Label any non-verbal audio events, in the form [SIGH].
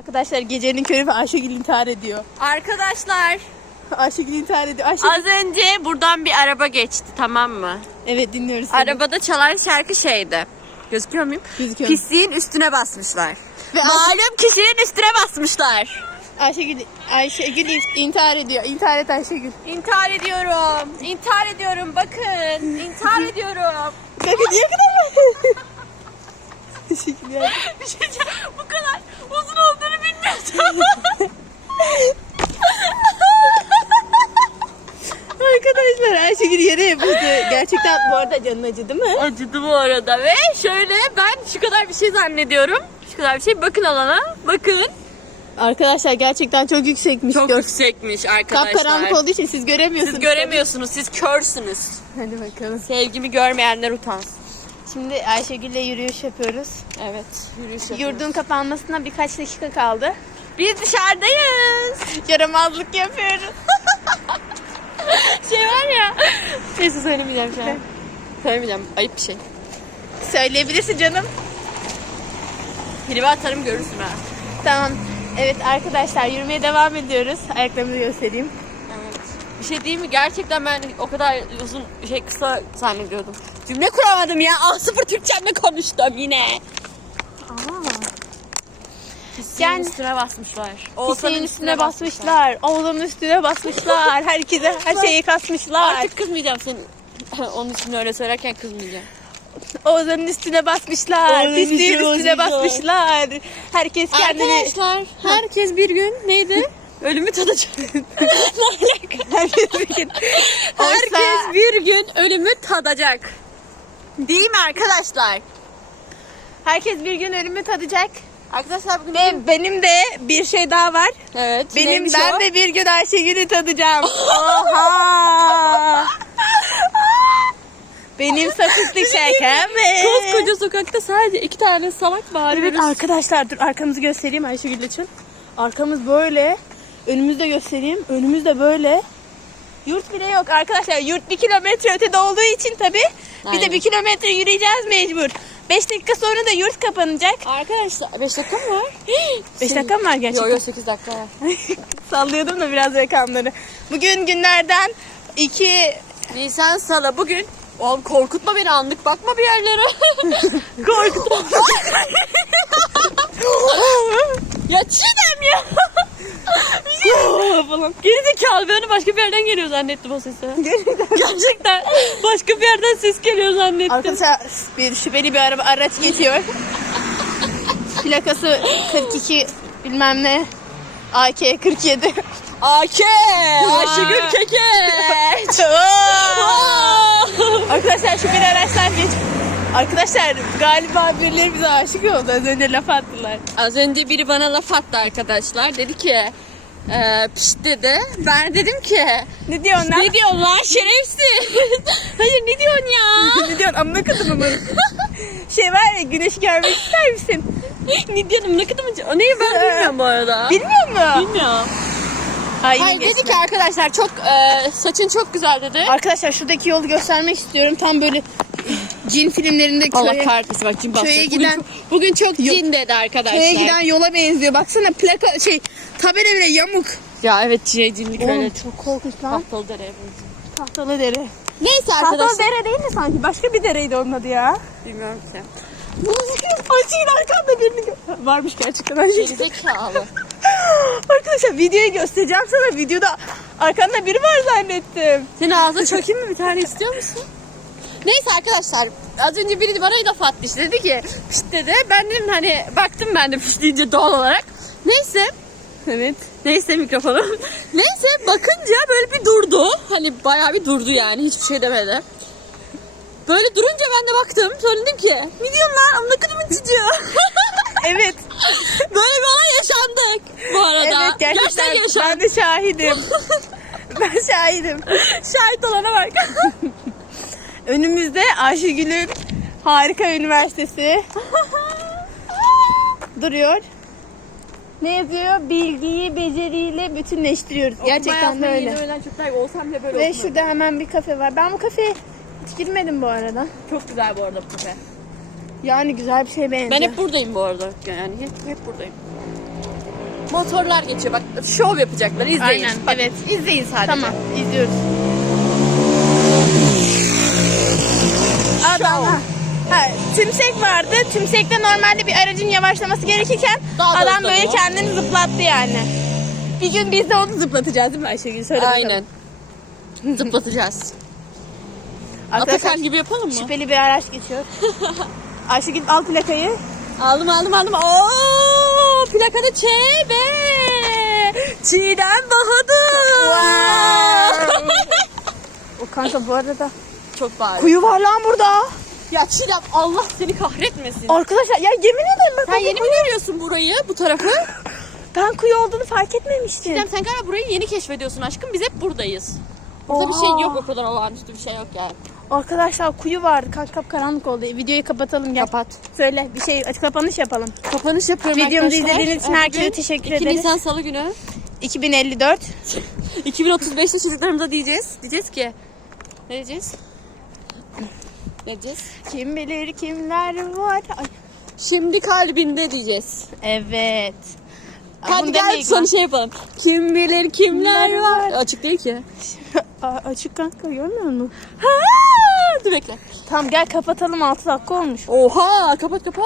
Arkadaşlar gecenin körü ve Ayşegül intihar ediyor. Arkadaşlar Ayşegül intihar ediyor. Ayşegül... az önce buradan bir araba geçti tamam mı? Evet dinliyoruz seni. Arabada çalan şarkı şeydi. Gözüküyor muyum? Gözüküyor. Pisliğin üstüne basmışlar. Ve Malum kişinin üstüne basmışlar. Ayşegül, Ayşegül in- intihar ediyor. İntihar et Ayşegül. İntihar ediyorum. İntihar ediyorum. Bakın. İntihar [LAUGHS] ediyorum. Kanka niye kadar [LAUGHS] ya. Bir şey diyeceğim. Bu kadar uzun olduğunu bilmiyordum. [LAUGHS] Arkadaşlar Ayşegül yere yapıştı. Gerçekten bu arada canın acıdı mı? Acıdı bu arada ve şöyle ben şu kadar bir şey zannediyorum. Şu kadar bir şey. Bakın alana. Bakın. Arkadaşlar gerçekten çok yüksekmiş. Çok Gör- yüksekmiş arkadaşlar. Kapkaranlık olduğu için siz göremiyorsunuz. Siz göremiyorsunuz. Siz körsünüz. Hadi bakalım. Sevgimi görmeyenler utansın. Şimdi Ayşegül'le yürüyüş yapıyoruz. Evet. Yürüyüş yapıyoruz. Yurdun kapanmasına birkaç dakika kaldı. Biz dışarıdayız. Yaramazlık yapıyoruz. [LAUGHS] Şey var ya. Neyse söylemeyeceğim şu an. Söylemeyeceğim. Ayıp bir şey. Söyleyebilirsin canım. Prive atarım görürsün ha. Tamam. Evet arkadaşlar yürümeye devam ediyoruz. Ayaklarımızı göstereyim. Evet. Bir şey değil mi? Gerçekten ben o kadar uzun şey kısa zannediyordum. Cümle kuramadım ya. A sıfır Türkçemle konuştum yine. Pisliğin Yani- üstüne basmışlar. Pisliğin üstüne basmışlar. Oğlanın üstüne basmışlar. Herkese her şeyi kasmışlar. Artık kızmayacağım senin. [LAUGHS] Onun için öyle söylerken kızmayacağım. Oğlanın üstine basmışlar. Oğlanın Pisliğin üstüne üstüne basmışlar. basmışlar. Herkes kendini... Arkadaşlar herkes bir gün neydi? [LAUGHS] Ölümü tadacak. [LAUGHS] Herkes bir gün. Herkes Oysa- bir gün ölümü tadacak. Değil mi arkadaşlar? Herkes bir gün ölümü tadacak. Arkadaşlar bugün Ve benim de bir şey daha var. Evet. Benim neymiş ben o? de bir gün Ayşegül'ü tadacağım. Oha! [LAUGHS] Benim sapıklık şakam. Koskoca sokakta sadece iki tane salak bağırıyoruz. Evet arkadaşlar dur arkamızı göstereyim Ayşegül için. Arkamız böyle. Önümüzü de göstereyim. Önümüz de böyle. Yurt bile yok arkadaşlar. Yurt bir kilometre ötede olduğu için tabi. Bir de Aynen. bir kilometre yürüyeceğiz mecbur. 5 dakika sonra da yurt kapanacak. Arkadaşlar 5 dakika mı var? [GASPS] 5 dakika mı var gerçekten? Yok yok 8 dakika var. [LAUGHS] Sallıyordum da biraz rakamları. Bugün günlerden 2 Nisan Salı bugün. Oğlum korkutma beni anlık bakma bir yerlere. [LAUGHS] korktum. [LAUGHS] ya Çiğdem ya. Falan. Geri zekalı ben onu başka bir yerden geliyor zannettim o sesi. Gerçekten başka bir yerden ses geliyor zannettim. Arkadaşlar bir şüpheli bir araba araç geçiyor. Plakası 42 bilmem ne. AK 47. AK Ayşegül Keke. Arkadaşlar şüpheli araçlar geç. Arkadaşlar galiba birileri bize aşık oldu. Az önce laf attılar. Az önce biri bana laf attı arkadaşlar. Dedi ki e, pişt dedi. Ben dedim ki Ne diyorsun lan? ne diyorsun lan şerefsiz. [LAUGHS] Hayır ne diyorsun ya? [LAUGHS] ne diyorsun amına kadın Şey var ya güneş görmek ister misin? [LAUGHS] ne diyorum ne kadar mı? O neyi ben bilmiyorum bu arada. Bilmiyor musun? Bilmiyorum. Ay, Hayır dedi ki arkadaşlar çok e, saçın çok güzel dedi. Arkadaşlar şuradaki yolu göstermek istiyorum. Tam böyle cin filmlerinde Allah köye, bak cin köye basacak. giden- Bugün, bugün çok cin dedi arkadaşlar. köye giden yola benziyor. Baksana plaka şey tabela bile yamuk. Ya evet şey cinlik öyle çok çok korkunç lan. tahtalı dereye benziyor. Tahtalı dere. Neyse Tahtalı arkadaşlar. dere değil mi sanki? Başka bir dereydi onun adı ya. Bilmiyorum ki. Ayşe'nin arkanda birini gö- Varmış gerçekten. Gerizekalı. [LAUGHS] Arkadaşlar videoyu göstereceğim sana. Videoda arkanda biri var zannettim. Senin ağzına çökeyim mi bir tane istiyor musun? Neyse arkadaşlar az önce biri bana laf attı işte dedi ki pişt dedi. Ben dedim hani baktım ben de pişt deyince doğal olarak. Neyse Evet. Neyse mikrofonum. [LAUGHS] Neyse bakınca böyle bir durdu. Hani bayağı bir durdu yani hiçbir şey demedi. Böyle durunca ben de baktım. Sonra dedim ki ne diyorsun lan amına kodumun çocuğu. [LAUGHS] Evet. böyle bir olay yaşandık bu arada. Evet gerçekten. Ben yaşandı. de şahidim. [LAUGHS] ben şahidim. Şahit olana bak. Önümüzde Ayşegül'ün harika üniversitesi [LAUGHS] duruyor. Ne yazıyor? Bilgiyi beceriyle bütünleştiriyoruz. Gerçekten de öyle. öğlen çok olsam bile böyle Ve okumadım. şurada hemen bir kafe var. Ben bu kafeye hiç girmedim bu arada. Çok güzel bu arada bu kafe. Yani güzel bir şey benziyor. Ben hep buradayım bu arada. Yani hep, hep buradayım. motorlar geçiyor. Bak şov yapacaklar. izleyin. Aynen, Bak, evet. İzleyin sadece. Tamam izliyoruz. Adam ha. tümsek vardı. Tümsekte normalde bir aracın yavaşlaması gerekirken Daha da adam böyle hızlanıyor. kendini zıplattı yani. Bir gün biz de onu zıplatacağız değil mi Ayşegül? Söyle bakalım. Aynen. Zıplatacağız. [LAUGHS] Arkadaşlar Atakan gibi yapalım mı? şüpheli bir araç geçiyor. [LAUGHS] Ayşegül al plakayı. Aldım aldım aldım. Oo, plakada Ç B. Çiğdem Bahadır. o [LAUGHS] kanka bu arada Çok bağırıyor. kuyu var lan burada. Ya Çiğdem Allah seni kahretmesin. Arkadaşlar ya yemin ederim bak Sen bak, yeni mi görüyorsun burayı, bu tarafı? [GASPS] ben kuyu olduğunu fark etmemiştim. Çiğdem sen galiba burayı yeni keşfediyorsun aşkım. Biz hep buradayız. Burada bir şey Oha. yok o kadar olağanüstü bir şey yok yani. Arkadaşlar kuyu var. Kalk kap karanlık oldu. Videoyu kapatalım gel. Kapat. Söyle bir şey kapanış yapalım. Kapanış yapıyorum Videomuzu arkadaşlar. izlediğiniz için herkese teşekkür 2 ederiz. Nisan Salı günü. 2054. 2035'te [LAUGHS] çocuklarımıza diyeceğiz. Diyeceğiz ki. Ne diyeceğiz? Ne diyeceğiz? Kim bilir kimler var. Ay, Şimdi kalbinde diyeceğiz. Evet. Hadi gel demeyik son lan. şey yapalım. Kim bilir kimler Kimler var. var? Açık değil ki. [LAUGHS] Açık kanka görmüyor musun? Ha, dur bekle. Tamam gel kapatalım 6 dakika olmuş. Oha kapat kapat.